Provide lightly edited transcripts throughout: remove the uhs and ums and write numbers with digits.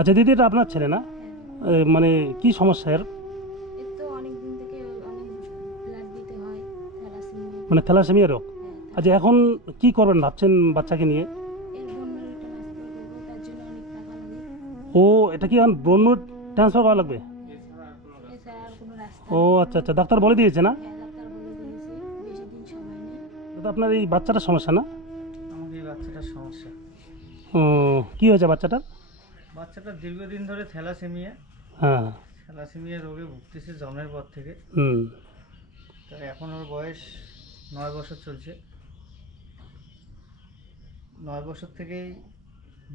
আচ্ছা দিদি, এটা আপনার ছেলে না? মানে কি সমস্যা এর? এর তো অনেক দিন থেকে অনেক ব্লাড দিতে হয়, থ্যালাসেমিয়া। মানে থ্যালাসেমিয়া রোগ। আচ্ছা, হ্যাঁ, এখন কি করবেন ভাবছেন বাচ্চাকে নিয়ে? এর বোন ম্যারো ট্রান্সফার করবো, তার জন্য অনেক টাকা লাগে। ও, এটা কি এখন ব্রণ ট্রান্সফার করা লাগবে? এছাড়া আর কোনো রাস্তা ও নেই। আচ্ছা আচ্ছা, ডাক্তার বলে দিয়েছে না? হ্যাঁ, ডাক্তার বলে দিয়েছে বেশি দিন সময় নেই। দাদা, আপনার এই বাচ্চাটার সমস্যা না? আমাদের এই বাচ্চাটার সমস্যা। ও, কি হয়েছে বাচ্চাটার? বাচ্চাটা দীর্ঘদিন ধরে থ্যালাসেমিয়া হ্যাঁ। থ্যালাসেমিয়া রোগে ভুগতেছে জন্মের পর থেকে। হুম। তো এখন ওর বয়স 9 বছর চলছে। 9 বছর থেকেই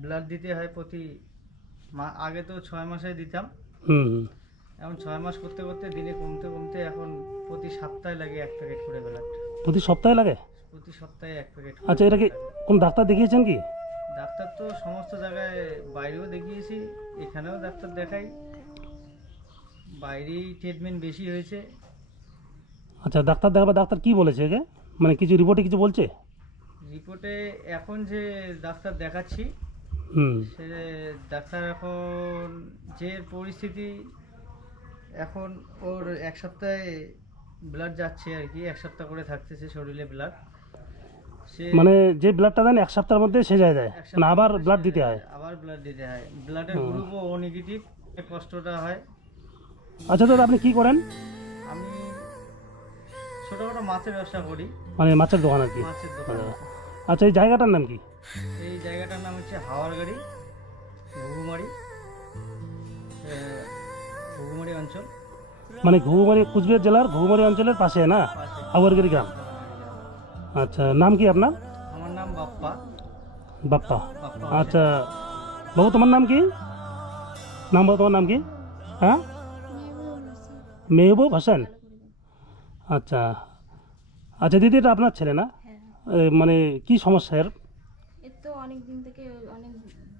ব্লাড দিতে হয় প্রতি আগে তো 6 মাসে দিতাম। হুম। এখন 6 মাস করতে করতে দিনে কমতে কমতে এখন প্রতি সপ্তাহে লাগে 1 প্যাকেট করে ব্লাড। প্রতি সপ্তাহে লাগে? প্রতি সপ্তাহে 1 প্যাকেট। আচ্ছা, এটা কি কোন ডাক্তার দেখিয়েছেন কি? ডাক্তার তো সমস্ত জায়গায় বাইরেও দেখিয়েছি, এখানেও ডাক্তার দেখাই। বাইরেই ট্রিটমেন্ট বেশি হয়েছে। আচ্ছা, ডাক্তার দেখাবার ডাক্তার কি বলেছে একে? মানে কিছু রিপোর্টে কিছু বলছে? রিপোর্টে এখন যে ডাক্তার দেখাচ্ছি হুম। সে ডাক্তার এখন যে পরিস্থিতি, এখন ওর 1 সপ্তাহে ব্লাড যাচ্ছে আর কি, 1 সপ্তাহ করে থাকতেছে শরীরে ব্লাড। সে মানে যে ব্লাডটা দেন এক সপ্তাহের মধ্যে শেষ হয়ে যায়, এক মানে সপ্তাহ আবার পরে ব্লাড সে দিতে হয়? আবার ব্লাড দিতে হয়। ব্লাডের হুম। গ্রুপও ও নেগেটিভ। কষ্টটা হয়। আচ্ছা দাদা, আপনি কি করেন? আমি ছোটোখাটো মাছের ব্যবসা করি। মানে মাছের দোকান আর কি? মাছের দোকান আছে। আচ্ছা, এই জায়গাটার নাম কি? এই জায়গাটার নাম হচ্ছে হাওয়ারগাড়ি, ঘুঘুমারি, ঘুঘুমারি অঞ্চল। মানে ঘুঘুমারি, কুচবিহার জেলার ঘুঘুমারি অঞ্চলের পাশে না? পাশে হাওয়ারগিরি গ্রাম। হাওয়ারগাড়ি গ্রাম। আচ্ছা, নাম কি আপনার? আমার নাম বাপ্পা। বাপ্পা। বাপ্পা আচ্ছা বাবু, তোমার নাম কি? নাম বলো, তোমার নাম কি? হ্যাঁ, মেহবুব হাসান। আচ্ছা আচ্ছা দিদি, এটা আপনার ছেলে না? হ্যাঁ, মানে কি সমস্যা এর? এর তো অনেক দিন থেকে অনেক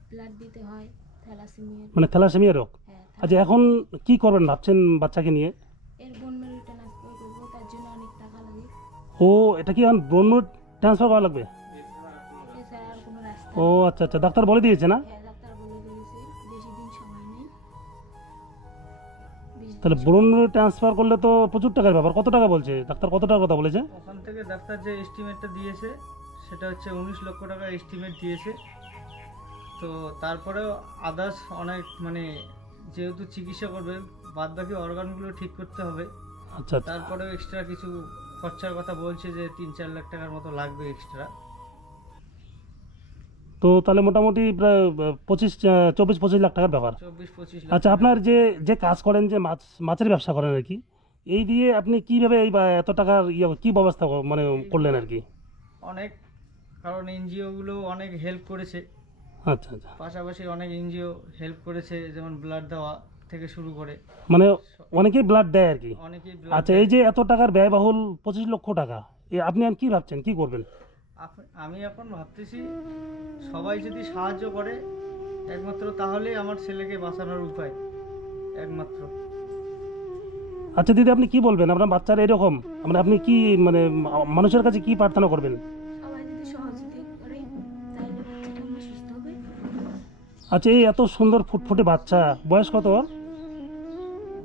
ব্লাড দিতে হয়, থ্যালাসেমিয়া। মানে থ্যালাসেমিয়া রোগ। হ্যাঁ, আচ্ছা, এখন কি করবেন ভাবছেন বাচ্চাকে নিয়ে? এর বোন ম্যারো ট্রান্সফার করবো, তার জন্য অনেক টাকা লাগে। ও, এটা কি এখন ব্রণ ট্রান্সফার করা লাগবে? এছাড়া আর কোনো রাস্তা ও নেই। আচ্ছা আচ্ছা, ডাক্তার বলে দিয়েছে না? হ্যাঁ, ডাক্তার বলে দিয়েছে বেশি দিন সময় নেই। তাহলে ব্রণ ট্রান্সফার করলে তো প্রচুর টাকার ব্যাপার। কত টাকা বলছে ডাক্তার, কত টাকার কথা বলেছে? ওখান থেকে ডাক্তার যে এস্টিমেটটা দিয়েছে সেটা হচ্ছে 19 লক্ষ টাকা এস্টিমেট দিয়েছে। তো তারপরেও আদার্স অনেক, মানে যেহেতু চিকিৎসা করবে বাদ বাকি অর্গানগুলো ঠিক করতে হবে, আচ্ছা আচ্ছা। তারপরেও এক্সট্রা কিছু খরচার কথা বলছে যে 3-4 লাখ টাকার মতো লাগবে এক্সট্রা। তো তাহলে মোটামুটি প্রায় 24-25 লাখ টাকার ব্যাপার। 24-25 লাখ আচ্ছা, টাকা। আপনার যে যে কাজ করেন, যে মাছের ব্যবসা করেন আর কি, এই দিয়ে আপনি কিভাবে এই এত টাকার কি ব্যবস্থা মানে করলেন আর কি? অনেক, কারণ এনজিওগুলো অনেক হেল্প করেছে। আচ্ছা আচ্ছা। পাশাপাশি অনেক এনজিও হেল্প করেছে, যেমন ব্লাড দেওয়া থেকে শুরু করে মানে অনেকেই ব্লাড দেয় আর কি? অনেকেই ব্লাড। আচ্ছা, এই যে এত টাকার ব্যয়বহুল 25 লক্ষ টাকা, আপনি আর কি ভাবছেন, কি করবেন? আমি এখন ভাবতেছি সবাই যদি সাহায্য করে একমাত্র, তাহলে আমার ছেলেকে বাঁচানোর উপায় একমাত্র। আচ্ছা দিদি, আপনি কি বলবেন আপনার বাচ্চার এরকম, মানে আপনি কি, মানে মানুষের কাছে কি প্রার্থনা করবেন? সবাই যদি সহযোগিতা করে তাহলে বাচ্চাটা আমার সুস্থ হবে। আচ্ছা, এই এত সুন্দর ফুটফুটে বাচ্চা, বয়স কত ওর?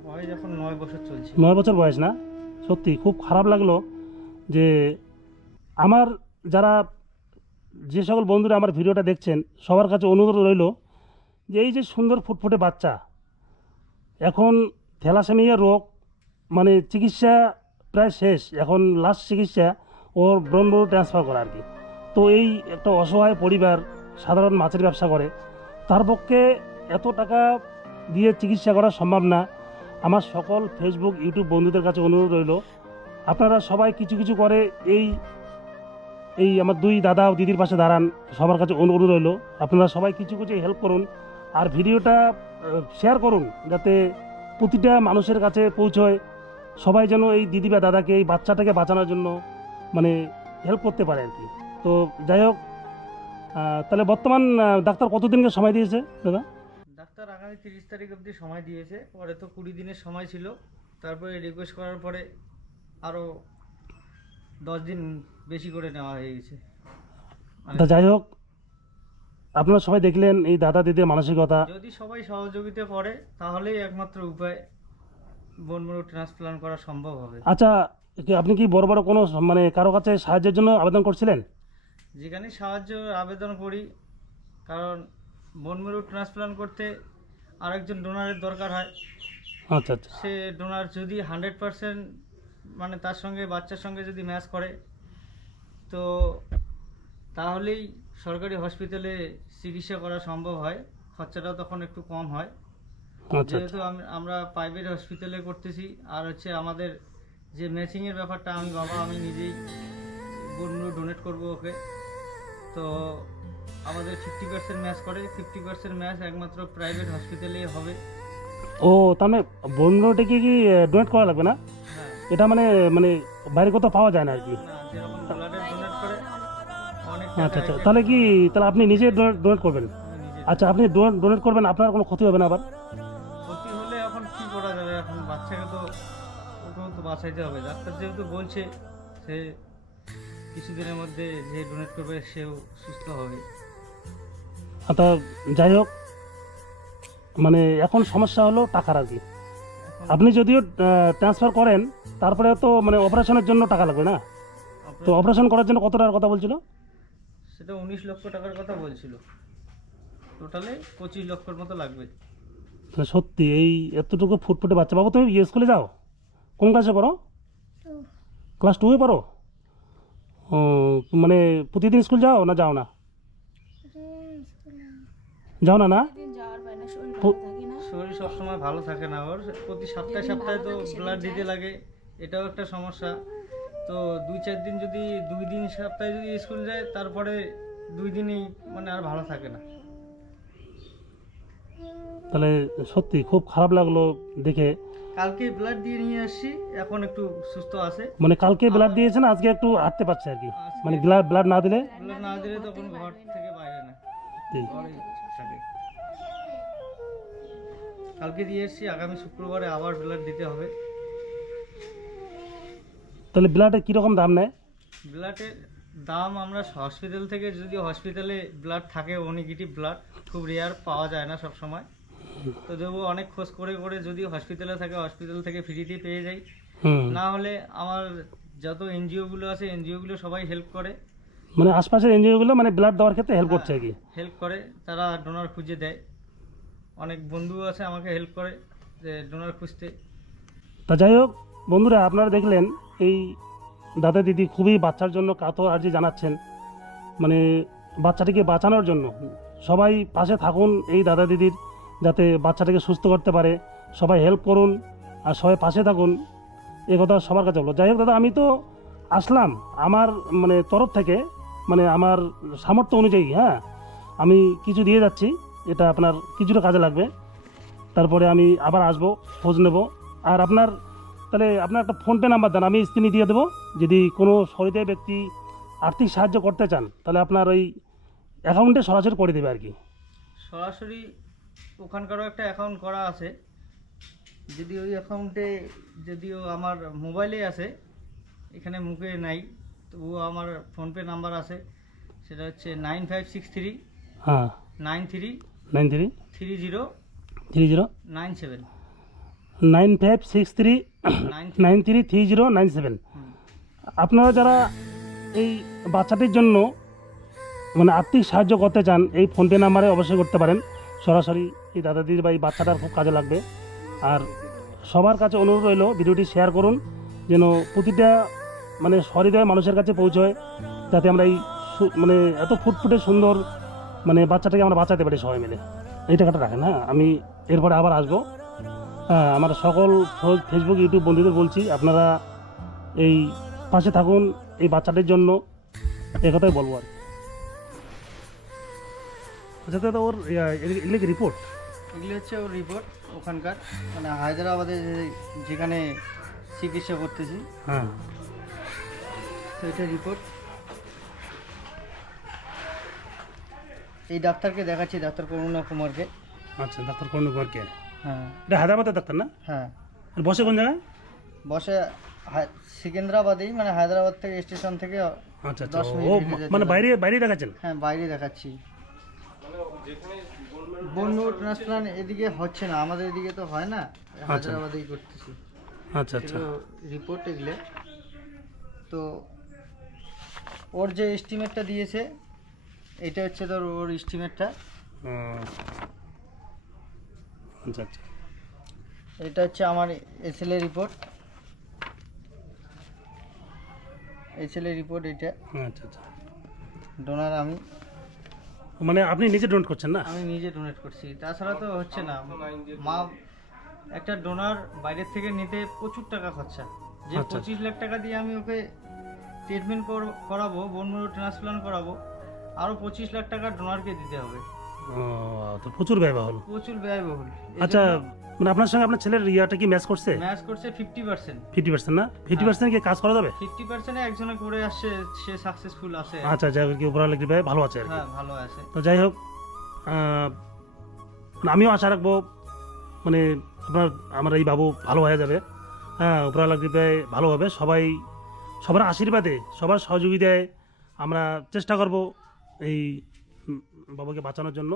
বয়স এখন 9 বছর চলছে। 9 বছর বয়স না? সত্যি খুব খারাপ লাগলো যে আমার যারা, যে সকল বন্ধুরা আমার ভিডিওটা দেখছেন, সবার কাছে অনুরোধ রইল যে এই যে সুন্দর ফুটফুটে বাচ্চা, এখন থ্যালাসেমিয়া রোগ, মানে চিকিৎসা প্রায় শেষ, এখন লাস্ট চিকিৎসা ওর ব্রণ ট্রান্সফার করা আর কি। তো এই একটা অসহায় পরিবার, সাধারণ মাছের ব্যবসা করে, তার পক্ষে এত টাকা দিয়ে চিকিৎসা করা সম্ভব না। আমার সকল ফেসবুক ইউটিউব বন্ধুদের কাছে অনুরোধ রইল, আপনারা সবাই কিছু কিছু করে এই এই আমার দুই দাদা ও দিদির পাশে দাঁড়ান। সবার কাছে অনুরোধ রইল, আপনারা সবাই কিছু কিছু হেল্প করুন, আর ভিডিওটা শেয়ার করুন, যাতে প্রতিটা মানুষের কাছে পৌঁছয়। সবাই যেন এই দিদি বা দাদাকে, এই বাচ্চাটাকে বাঁচানোর জন্য মানে হেল্প করতে পারে আর কি। তো যাই হোক, তাহলে বর্তমান ডাক্তার কতদিনকে সময় দিয়েছে দাদা? ডাক্তার আগামী 30 তারিখ অবধি সময় দিয়েছে, পরে তো 20 দিনের সময় ছিল। তারপরে রিকোয়েস্ট করার পরে আরও 10 দিন বেশি করে নেওয়া হয়ে গেছে। তা যাই হোক, আপনারা সবাই দেখলেন এই দাদা দিদির মানসিকতা। যদি সবাই সহযোগিতা করে তাহলেই একমাত্র উপায় বোন ম্যারো ট্রান্সপ্লান্ট করা সম্ভব হবে। আচ্ছা, আপনি কি বড় বড় কোনো মানে কারো কাছে সাহায্যের জন্য আবেদন করছিলেন? যেখানে সাহায্য আবেদন করি, কারণ বোন ম্যারো ট্রান্সপ্লান্ট করতে আরেকজন ডোনারের দরকার হয়। আচ্ছা আচ্ছা। সে ডোনার যদি 100% মানে তার সঙ্গে বাচ্চার সঙ্গে যদি ম্যাচ করে, তো তাহলেই সরকারি হসপিটালে চিকিৎসা করা সম্ভব হয়, খরচাটাও তখন একটু কম হয়। আচ্ছা যেহেতু আমরা প্রাইভেট হসপিটালে করতেছি, আর হচ্ছে আমাদের যে ম্যাচিংয়ের ব্যাপারটা আমি নিজেই বোন ম্যারো ডোনেট করবো ওকে, তো আমাদের 50% ম্যাচ করে, 50% ম্যাচ একমাত্র প্রাইভেট হসপিটালেই হবে। ও, তাহলে বোন ম্যারোটা কি ডোনেট করা লাগবে না? হ্যাঁ, এটা মানে মানে বাইরে কোথাও পাওয়া যায় না আর কি? না যেরকম ব্লাডের ডোনেট করে অনেক আচ্ছা টাকা আচ্ছা, তাহলে কি তাহলে আপনি নিজে ডোনেট করবেন? আমি নিজে। আচ্ছা, আপনি ডোনেট করবেন, আপনার কোনো ক্ষতি হবে না আবার? ক্ষতি হলে এখন কি করা যাবে, এখন বাচ্চাকে তো ওকেও তো বাঁচাইতে হবে। ডাক্তার যেহেতু বলছে সে কিছুদিনের মধ্যে যে ডোনেট করবে সেও সুস্থ হবে। তা যাই হোক, মানে এখন সমস্যা হলো টাকার আর কি। এখন আপনি যদিও ট্রান্সফার করেন, তারপরে তো মানে অপারেশনের জন্য টাকা লাগবে না? তো অপারেশন করার জন্য কত টাকার কথা বলছিল? সেটা 19 লক্ষ টাকার কথা বলছিল, টোটালে 25 লক্ষর মতো লাগবে। তাহলে সত্যি এই এতটুকু ফুটফুটে বাচ্চা, বাবু তুমি স্কুলে যাও? কোন ক্লাসে পড়ো? তো ক্লাস 2-এ পড়ো? ও, মানে প্রতিদিন স্কুল যাও না যাও না? স্কুলে যাও না না? দিন যাওয়ার পায় না, শরীর ভালো থাকে না। শরীর সবসময় ভালো থাকে না ওর, প্রতি সপ্তাহে যেদিন সপ্তাহে ভালো তো থাকে সেদিন ব্লাড দিতে যায়। লাগে, এটাও একটা সমস্যা। তো 2-4 দিন যদি 2 দিন সপ্তাহে যদি স্কুল যায়, তারপরে 2 দিনই মানে আর ভালো থাকে না। তাহলে সত্যি খুব খারাপ লাগলো দেখে। কালকে ব্লাড দিয়ে নিয়ে আসছি, এখন একটু সুস্থ আছে। মানে কালকে ব্লাড দিয়েছেন, আজকে একটু হাঁটতে পারছে আর কি। আজকে মানে ব্লাড না দিলে ব্লাড না দিলে তখন ঘর থেকে বাইরে না, জি। ঘরেই থাকে। কালকে দিয়ে এসছি, আগামী শুক্রবারে আবার ব্লাড দিতে হবে। তাহলে ব্লাডের কীরকম দাম নেয়? ব্লাডের দাম আমরা হসপিটাল থেকে, যদি হসপিটালে ব্লাড থাকে ও নেগেটিভ ব্লাড, খুব রেয়ার, পাওয়া যায় না সব সময়, তো দেবো অনেক খোঁজ করে করে যদি হসপিটালে থাকে হসপিটাল থেকে ফ্রিতে পেয়ে যাই। হুম, না হলে আমার যত এনজিওগুলো আছে এনজিওগুলো সবাই হেল্প করে, মানে আশপাশের এনজিওগুলো মানে ব্লাড দেওয়ার ক্ষেত্রে হেল্প করছে আর কি। হেল্প করে, তারা ডোনার খুঁজে দেয়। অনেক বন্ধু আছে আমাকে হেল্প করে যে ডোনার খুঁজতে। তা যাই হোক বন্ধুরা, আপনারা দেখলেন এই দাদা দিদি খুবই বাচ্চার জন্য কাতর আর্জি জানাচ্ছেন, মানে বাচ্চাটিকে বাঁচানোর জন্য সবাই পাশে থাকুন এই দাদা দিদির, যাতে বাচ্চাটাকে সুস্থ করতে পারে। সবাই হেল্প করুন আর সবাই পাশে থাকুন, এ কথা সবার কাছে বলো। যাই হোক দাদা, আমি তো আসলাম আমার মানে তরফ থেকে, মানে আমার সামর্থ্য অনুযায়ী, হ্যাঁ আমি কিছু দিয়ে যাচ্ছি, এটা আপনার কিছুটা কাজে লাগবে। তারপরে আমি আবার আসবো, খোঁজ নেব। আর আপনার তাহলে আপনার একটা ফোনপে নাম্বার দেন, আমি স্ক্রিনে দিয়ে দেবো। যদি কোনো সহৃদয় ব্যক্তি আর্থিক সাহায্য করতে চান, তাহলে আপনার ওই অ্যাকাউন্টে সরাসরি করে দেবে আর কি। সরাসরি ওখানকারও একটা অ্যাকাউন্ট করা আছে, যদি ওই অ্যাকাউন্টে, যদিও আমার মোবাইলে আছে, এখানে মুখে নাই, তবুও আমার ফোনপে নাম্বার আছে, সেটা হচ্ছে 9563 হ্যাঁ, 93 93 30 30 97 9563 93 30 97। আপনারা যারা এই বাচ্চাটির জন্য মানে আর্থিক সাহায্য করতে চান, এই ফোনপে নাম্বারে অবশ্যই করতে পারেন সরাসরি। এই দাদা দিদির বা এই বাচ্চাটার খুব কাজে লাগবে। আর সবার কাছে অনুরোধ রইল, ভিডিওটি শেয়ার করুন যেন প্রতিটা মানে সহৃদয় মানুষের কাছে পৌঁছয়, যাতে আমরা এই মানে এত ফুটফুটে সুন্দর মানে বাচ্চাটাকে আমরা বাঁচাতে পারি সবাই মিলে। এই টাকাটা রাখেন, হ্যাঁ আমি এরপরে আবার আসবো। হ্যাঁ, আমার সকল ফেসবুক ইউটিউব বন্ধুদের বলছি, আপনারা এই পাশে থাকুন এই বাচ্চাটির জন্য, এ কথাই বলবো আর কি। আচ্ছা দাদা, ওর এগুলো কি রিপোর্ট? এগুলি হচ্ছে ওর রিপোর্ট, ওখানকার মানে হায়দ্রাবাদে যেখানে চিকিৎসা করতেছি, হ্যাঁ, তো এটা রিপোর্ট। এই ডাক্তারকে দেখাচ্ছি, ডাক্তার করুণা কুমারকে। আচ্ছা, ডাক্তার কর্ণকুমারকে? হ্যাঁ এটা হায়দ্রাবাদের ডাক্তার না? হ্যাঁ, আর বসে কোন জায়গায়? বসে সিকেন্দ্রাবাদেই, মানে হায়দ্রাবাদ থেকে স্টেশন থেকে আচ্ছা আচ্ছা, 10 মিনিট ও হেঁটে যেতে মানে লাগে। বাইরে বাইরে দেখাচ্ছেন? হ্যাঁ, বাইরে দেখাচ্ছি। বোন ম্যারো ট্রান্সপ্লান্ট এদিকে হচ্ছে না, আমাদের এদিকে তো হয় না, হায়দ্রাবাদেই করতেছি। আচ্ছা আচ্ছা। রিপোর্ট এগুলো তো ওর যে এস্টিমেটটা দিয়েছে এটা হচ্ছে তোর ওর এস্টিমেটটা, আচ্ছা আচ্ছা। এটা হচ্ছে আমার এসএলএ রিপোর্ট, এসএলএ রিপোর্ট এটা। আচ্ছা আচ্ছা। ডোনার আমি মানে আপনি নিজে ডোনেট করছেন না? আমি নিজে ডোনেট করছি, তাছাড়া তো হচ্ছে না। মা একটা ডোনার বাইরের থেকে নিতে প্রচুর টাকা খরচা, যে আচ্ছা। 25 লাখ টাকা দিয়ে আমি ওকে ট্রিটমেন্ট করাবো, বোন ম্যারো ট্রান্সপ্লান্ট করাবো, আরও 25 লাখ টাকা ডোনারকে দিতে হবে, ও, তো প্রচুর ব্যয়বহুল। প্রচুর ব্যয়বহুল। আচ্ছা, মানে আপনার সঙ্গে আপনার ছেলের ইয়াটা কি ম্যাচ করছে? ম্যাচ করছে 50%। 50% না? 50% কি কাজ করা যাবে? 50% একজনে করে আসছে, সে সাকসেসফুল আছে। আচ্ছা, যাই হোক, কি উপরালা কৃপায় ভালো আছে আর কি। হ্যাঁ ভালো আছে। তো যাই হোক, মানে আমিও আশা রাখবো মানে আমার এই বাবু ভালো হয়ে যাবে। হ্যাঁ, উপরালা কৃপায় ভালো হবে। সবার আশীর্বাদে, সবার সহযোগিতায় আমরা চেষ্টা করব এই বাবুকে বাঁচানোর জন্য।